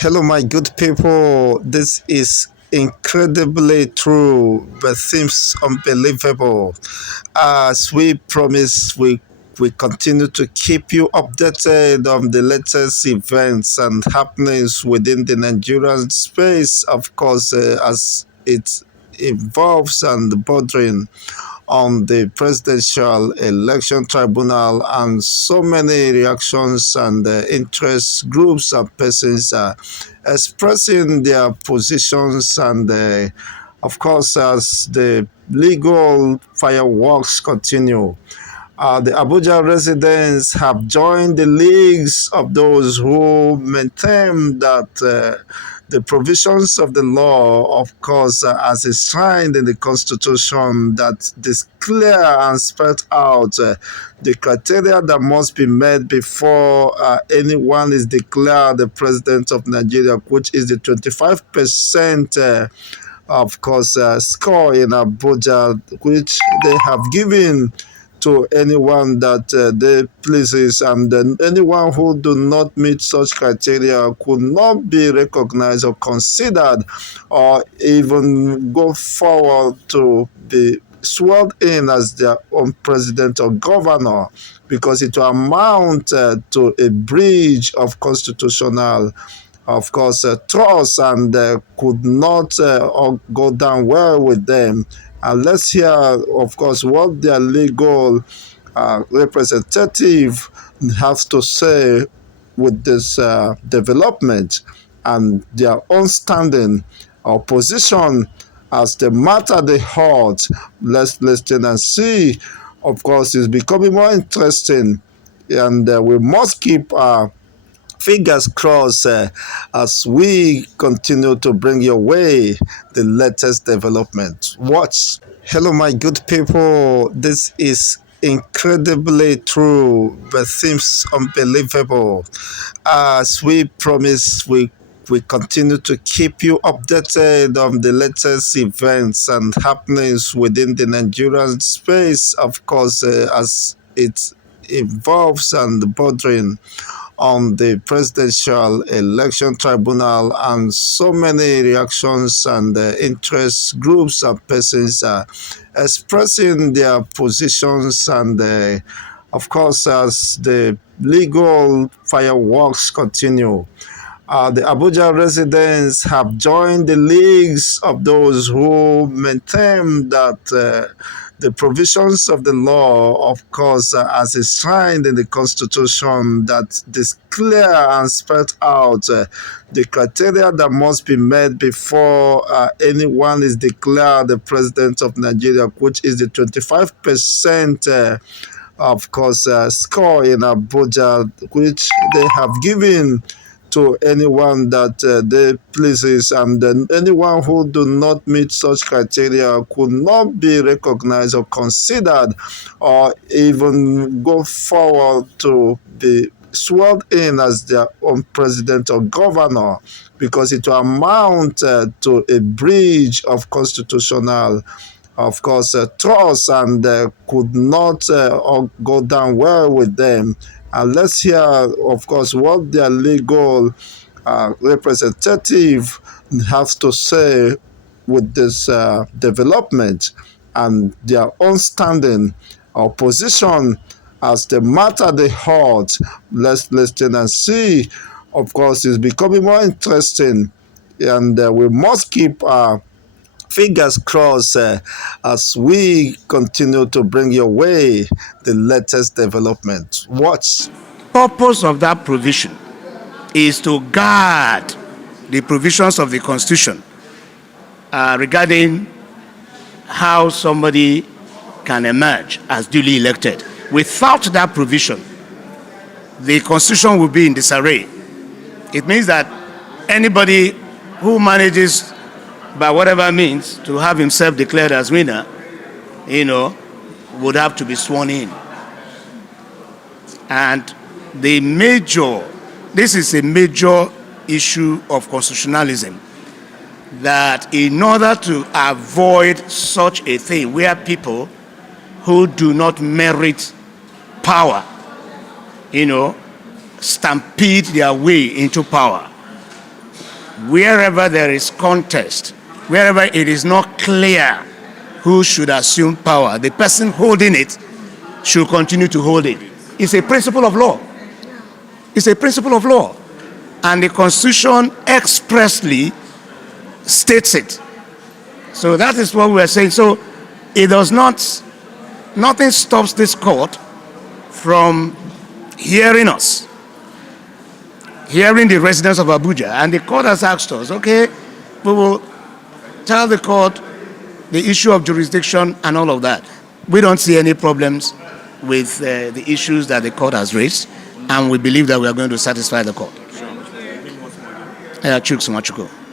Hello, my good people. This is incredibly true, but seems unbelievable. As we promised, we continue to keep you updated on the latest events and happenings within the Nigerian space, of course, as it evolves and bordering on the presidential election tribunal, and so many reactions and interest groups and persons are expressing their positions, and of course, as the legal fireworks continue, the Abuja residents have joined the leagues of those who maintain that the provisions of the law, of course, as enshrined in the Constitution, that declare and spell out the criteria that must be met before anyone is declared the president of Nigeria, which is the 25%. Of course, score in Abuja, which they have given to anyone that they pleases, and then anyone who do not meet such criteria could not be recognized or considered or even go forward to be sworn in as their own president or governor, because it will amount to a breach of constitutional, of course, trust, and could not go down well with them. And let's hear, of course, what their legal representative has to say with this development and their own standing or position as the matter they hold. Let's listen and see. Of course, it's becoming more interesting, and we must keep fingers crossed as we continue to bring your way the latest development. Watch. Hello, my good people. This is incredibly true, but seems unbelievable. As we promised, we continue to keep you updated on the latest events and happenings within the Nigerian space, of course, as it evolves and bordering on the presidential election tribunal, and so many reactions and interest groups and persons are expressing their positions, and of course, as the legal fireworks continue, the Abuja residents have joined the leagues of those who maintain that the provisions of the law, of course, as enshrined in the Constitution, that declare and spell out the criteria that must be met before anyone is declared the president of Nigeria, which is the 25%. Of course, score in Abuja, which they have given to anyone that they pleases, and then anyone who do not meet such criteria could not be recognized or considered or even go forward to be sworn in as their own president or governor, because it will amount to a breach of constitutional, of course, trust, and could not go down well with them. And let's hear, of course, what their legal representative has to say with this development and their own standing or position as the matter they hold. Let's listen and see. Of course, it's becoming more interesting, and we must keep fingers crossed as we continue to bring your way the latest development. Watch. Purpose of that provision is to guard the provisions of the Constitution regarding how somebody can emerge as duly elected. Without that provision, the Constitution will be in disarray. It means that anybody who manages by whatever means to have himself declared as winner, would have to be sworn in. And this is a major issue of constitutionalism, that in order to avoid such a thing where people who do not merit power, stampede their way into power, wherever there is contest, wherever it is not clear who should assume power, the person holding it should continue to hold it. It's a principle of law. It's a principle of law. And the Constitution expressly states it. So that is what we are saying. So it does not, nothing stops this court from hearing us, hearing the residents of Abuja. And the court has asked us, okay, we will tell the court the issue of jurisdiction and all of that. We don't see any problems with the issues that the court has raised, and we believe that we are going to satisfy the court. Chuks Machuko.